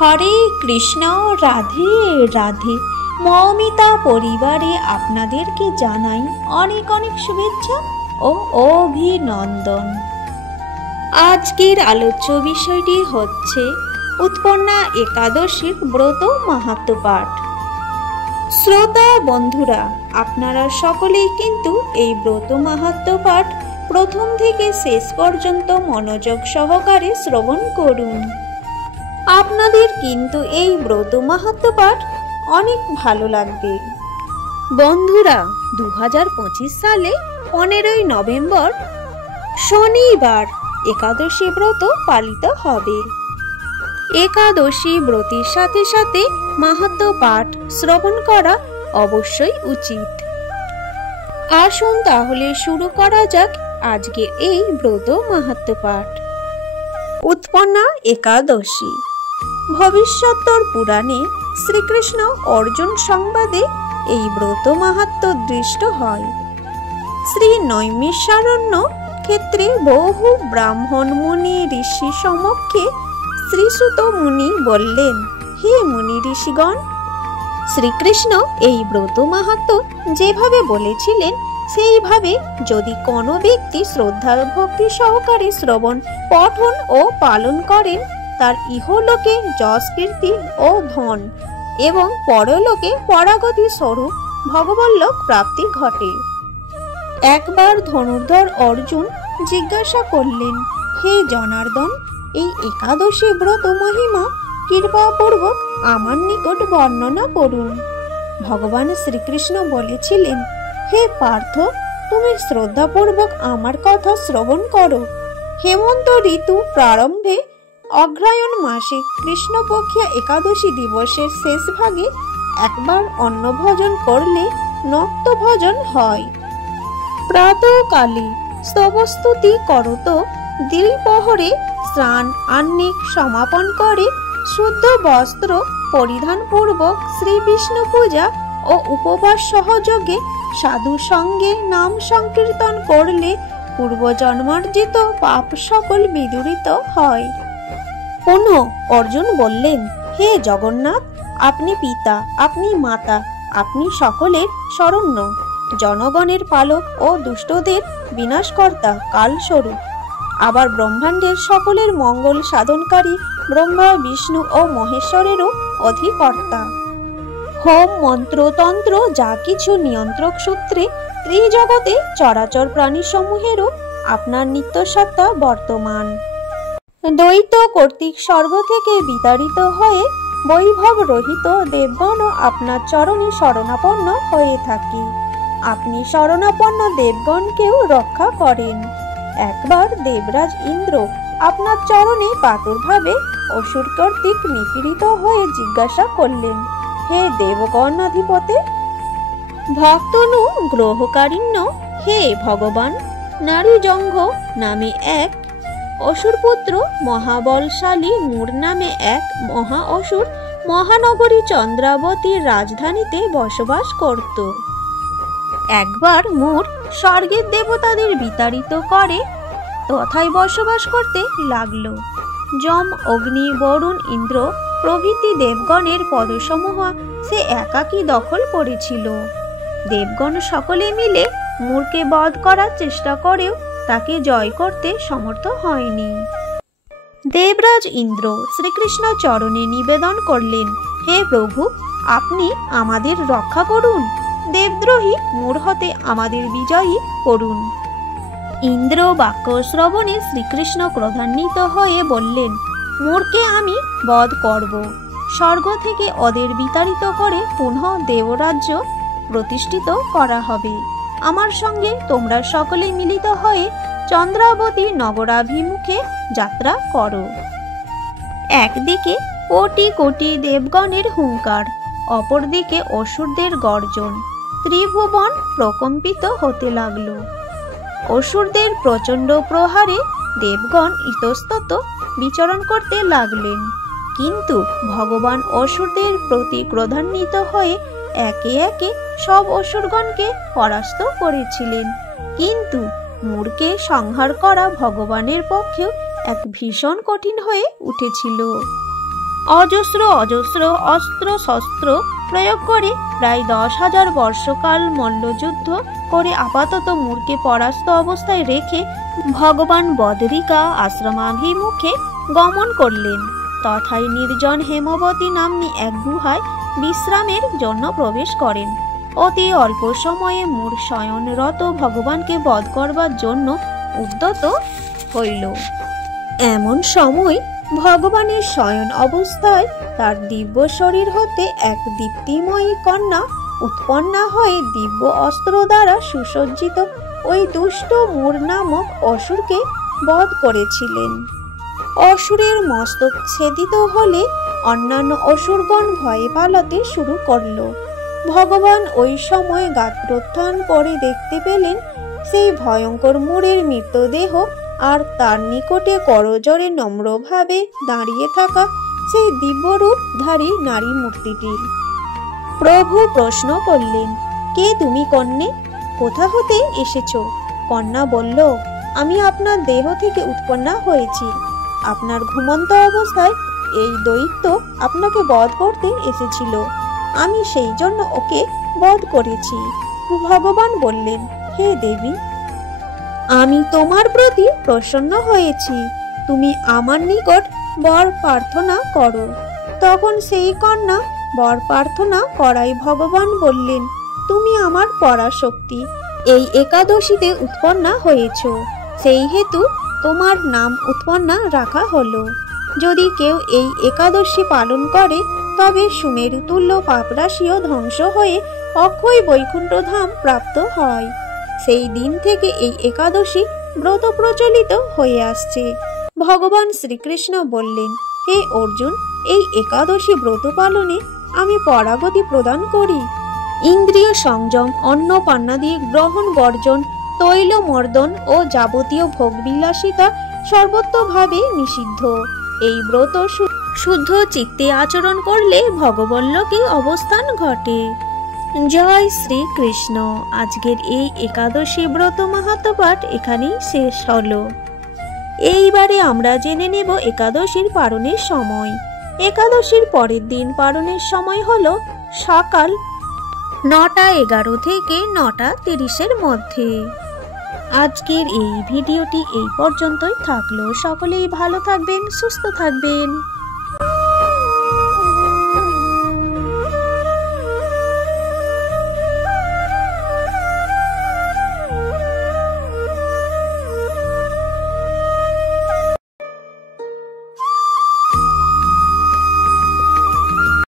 হরে কৃষ্ণ, রাধে রাধে। মৌমিতা পরিবারে আপনাদেরকে জানাই অনেক অনেক শুভেচ্ছা ও অভিনন্দন। আজকের আলোচ্য বিষয়টি হচ্ছে উৎপন্না একাদশীর ব্রত মাহাত্ম্য পাঠ। শ্রোতা বন্ধুরা, আপনারা সকলেই কিন্তু এই ব্রত মাহাত্ম্য পাঠ প্রথম থেকে শেষ পর্যন্ত মনোযোগ সহকারে শ্রবণ করুন। আপনাদের কিন্তু এই ব্রত মাহাত্ম্য পাঠ অনেক ভালো লাগবে। বন্ধুরা, 2025 সালে 15ই নভেম্বর শনিবার একাদশী ব্রত পালিত হবে। একাদশী ব্রতের সাথে সাথে মাহাত্ম্য পাঠ শ্রবণ করা অবশ্যই উচিত। আসুন তাহলে শুরু করা যাক আজকের এই ব্রত মাহাত্ম্য পাঠ। উৎপন্না একাদশী। ভবিষ্যত্তর পুরাণে শ্রীকৃষ্ণ অর্জুন সংবাদে এই ব্রত মাহাত্ম্য দৃষ্ট হয়। শ্রী নৈমিষারণ্য ক্ষেত্রে বহু ব্রাহ্মণ মুনি ঋষি সমক্ষে শ্রীসুত মুনি বললেন, হে মুনি ঋষিগণ, শ্রীকৃষ্ণ এই ব্রত মাহাত্ম্য যেভাবে বলেছিলেন সেইভাবে যদি কোনো ব্যক্তি শ্রদ্ধা ভক্তি সহকারে শ্রবণ পঠন ও পালন করেন, তার ইহলোকে যশ কীর্তি ও ধন এবং পরলোকে পরাগতি স্বরূপ ভগবল্লভ প্রাপ্তি ঘটে। একবার ধনুর্ধর অর্জুন জিজ্ঞাসা করলেন, হে জনার্দন, এই একাদশী ব্রত মহিমা কৃপাপূর্বক আমার নিকট বর্ণনা করুন। ভগবান শ্রীকৃষ্ণ বলেছিলেন, হে পার্থ, তুমি শ্রদ্ধাপূর্বক আমার কথা শ্রবণ করো। হেমন্ত ঋতু প্রারম্ভে অগ্রহায়ণ মাসে কৃষ্ণপক্ষীয় একাদশী দিবসের শেষ ভাগে একবার অন্ন ভোজন করলে নক্ত ভোজন হয়। প্রাতঃকালে স্তবস্তুতি করত, দ্বিপ্রহরে স্নান আহ্নিক সমাপন করে শুদ্ধ বস্ত্র পরিধান পূর্বক শ্রী বিষ্ণু পূজা ও উপবাস সহযোগে সাধু সঙ্গে নাম সংকীর্তন করলে পূর্বজন্মার্জিত পাপ সকল বিদূরিত হয়। পুনঃ অর্জুন বললেন, হে জগন্নাথ, আপনি পিতা, আপনি মাতা, আপনি সকলের শরণ্য, জনগণের পালক ও দুষ্টদের বিনাশকর্তা কালস্বরূপ, আবার ব্রহ্মাণ্ডের সকলের মঙ্গল সাধনকারী ব্রহ্মা বিষ্ণু ও মহেশ্বরেরও অধিকর্তা। হোম মন্ত্র তন্ত্র যা কিছু নিয়ন্ত্রক সূত্রে ত্রিজগতে চরাচর প্রাণী সমূহেরও আপনার নিত্যসত্তা বর্তমান। দ্বৈত কর্তৃক স্বর্গ থেকে বিতাড়িত হয়ে বৈভব রহিত দেবগণ আপনার চরণে শরণাপন্ন হয়ে থাকে। আপনি শরণাপন্ন দেবগণকেও রক্ষা করেন। একবার দেবরাজ ইন্দ্র আপনার চরণে কাতরভাবে অসুর কর্তৃক নিপীড়িত হয়ে জিজ্ঞাসা করলেন, হে দেবগণাধিপতে, ভক্তনু গ্রহকারিণ্য, হে ভগবান, নারী জঙ্ঘ নামে এক অসুরপুত্র মহাবলশালী মূর নামে এক মহা অসুর মহানগরী চন্দ্রাবতীর রাজধানীতে বসবাস করত। একবার মূর স্বর্গের দেবতাদের বিতাড়িত করে তথায় বসবাস করতে লাগল। যম, অগ্নি, বরুণ, ইন্দ্র প্রভৃতি দেবগণের পদসমূহ সে একাকী দখল করেছিল। দেবগণ সকলে মিলে মূরকে বধ করার চেষ্টা করেও তাকে জয় করতে সমর্থ হয়নি। দেবরাজ ইন্দ্র শ্রীকৃষ্ণ চরণে নিবেদন করলেন, হে প্রভু, আপনি আমাদের রক্ষা করুন, দেবদ্রোহী মূর হতে আমাদের বিজয়ী করুন। ইন্দ্র বাক্য শ্রবণে শ্রীকৃষ্ণ ক্রোধান্বিত হয়ে বললেন, মূরকে আমি বধ করব। স্বর্গ থেকে ওদের বিতাড়িত করে পুনঃ দেবরাজ্য প্রতিষ্ঠিত করা হবে। আমার সঙ্গে তোমরা সকলে মিলিত হয়ে চন্দ্রাবতী নগরাভিমুখে যাত্রা করো। একদিকে কোটি কোটি দেবগণের হুঙ্কার, অপরদিকে অসুরদের গর্জন, ত্রিভুবন প্রকম্পিত হতে লাগল। অসুরদের প্রচণ্ড প্রহারে দেবগণ ইতস্তত বিচরণ করতে লাগলেন, কিন্তু ভগবান অসুরদের প্রতি ক্রোধান্বিত হয়ে একে একে সব অসুরগণকে পরাস্ত করেছিলেন। কিন্তু মূরকে সংহার করা ভগবানের পক্ষেও এক ভীষণ কঠিন হয়ে উঠেছিল। অজস্র অজস্র অস্ত্র শস্ত্র প্রয়োগ করে প্রায় 10,000 বর্ষকাল মল্লযুদ্ধ করে আপাতত মূর্কে পরাস্ত অবস্থায় রেখে ভগবান বদরিকা আশ্রমাভিমুখে গমন করলেন। তথায় নির্জন হেমবতী নাম্নী এক গুহায় বিশ্রামের জন্য প্রবেশ করেন। অতি অল্প সময়ে মূর শয়নরত ভগবানকে বধ করবার জন্য উদ্যত হইল। এমন সময় ভগবানের শয়ন অবস্থায় তার দিব্য শরীর হতে এক দীপ্তিময়ী কন্যা উৎপন্না হয়ে দিব্য অস্ত্র দ্বারা সুসজ্জিত ওই দুষ্ট মূর নামক অসুরকে বধ করেছিলেন। অসুরের মস্তক ছেদিত হলে অন্যান্য অসুরগণ ভয়ে পালাতে শুরু করল। ভগবান ওই সময় গাত্রোত্থান করে দেখতে পেলেন সেই ভয়ঙ্কর মূরের মৃতদেহ আর তার নিকটে করজোড়ে নম্রভাবে দাঁড়িয়ে থাকা সেই দিব্যরূপধারী নারী মূর্তিটি। প্রভু প্রশ্ন করলেন, কে তুমি কন্যে? কোথা হতে এসেছ? কন্যা বলল, আমি আপনার দেহ থেকে উৎপন্না হয়েছি। আপনার ঘুমন্ত অবস্থায় এই দৈত্য আপনাকে বধ করতে এসেছিল, আমি সেই জন্য ওকে বধ করেছি। ভগবান বললেন, হে দেবী, আমি তোমার প্রতি প্রসন্ন হয়েছি, তুমি আমার নিকট বর প্রার্থনা করো। তখন সেই কন্যা বর প্রার্থনা করায় ভগবান বললেন, তুমি আমার পরাশক্তি, এই একাদশীতে উৎপন্না হয়েছ, সেই হেতু তোমার নাম উৎপন্না রাখা হলো। যদি কেউ এই একাদশী পালন করে তবে সুমেরুতুল্য পাপরাশিও ধ্বংস হয়ে অক্ষয় বৈকুণ্ঠ ধাম প্রাপ্ত হয়। সেই দিন থেকে এই একাদশী ব্রত প্রচলিত হয়ে আসছে। ভগবান শ্রীকৃষ্ণ বললেন, হে অর্জুন, এই একাদশী ব্রত পালনে আমি পরাগতি প্রদান করি। ইন্দ্রিয় সংযম, অন্ন পান্নাদি গ্রহণ বর্জন, তৈল মর্দন ও যাবতীয় ভোগবিলাসিতা সর্বতোভাবে নিষিদ্ধ। এই ব্রত শুদ্ধ চিত্তে আচরণ করলে ভগবল্লকে অবস্থান ঘটে। জয় শ্রীকৃষ্ণ। আজকের এই একাদশী ব্রত মাহাত্ম্য পাঠ এখানেই শেষ হলো। এইবারে আমরা জেনে নেব একাদশীর পারণের সময়। একাদশীর পরের দিন পারণের সময় হলো সকাল 9:11 থেকে 9:30 মধ্যে। আজকের এই ভিডিওটি এই পর্যন্তই থাকলো। সকলেই ভালো থাকবেন, সুস্থ থাকবেন।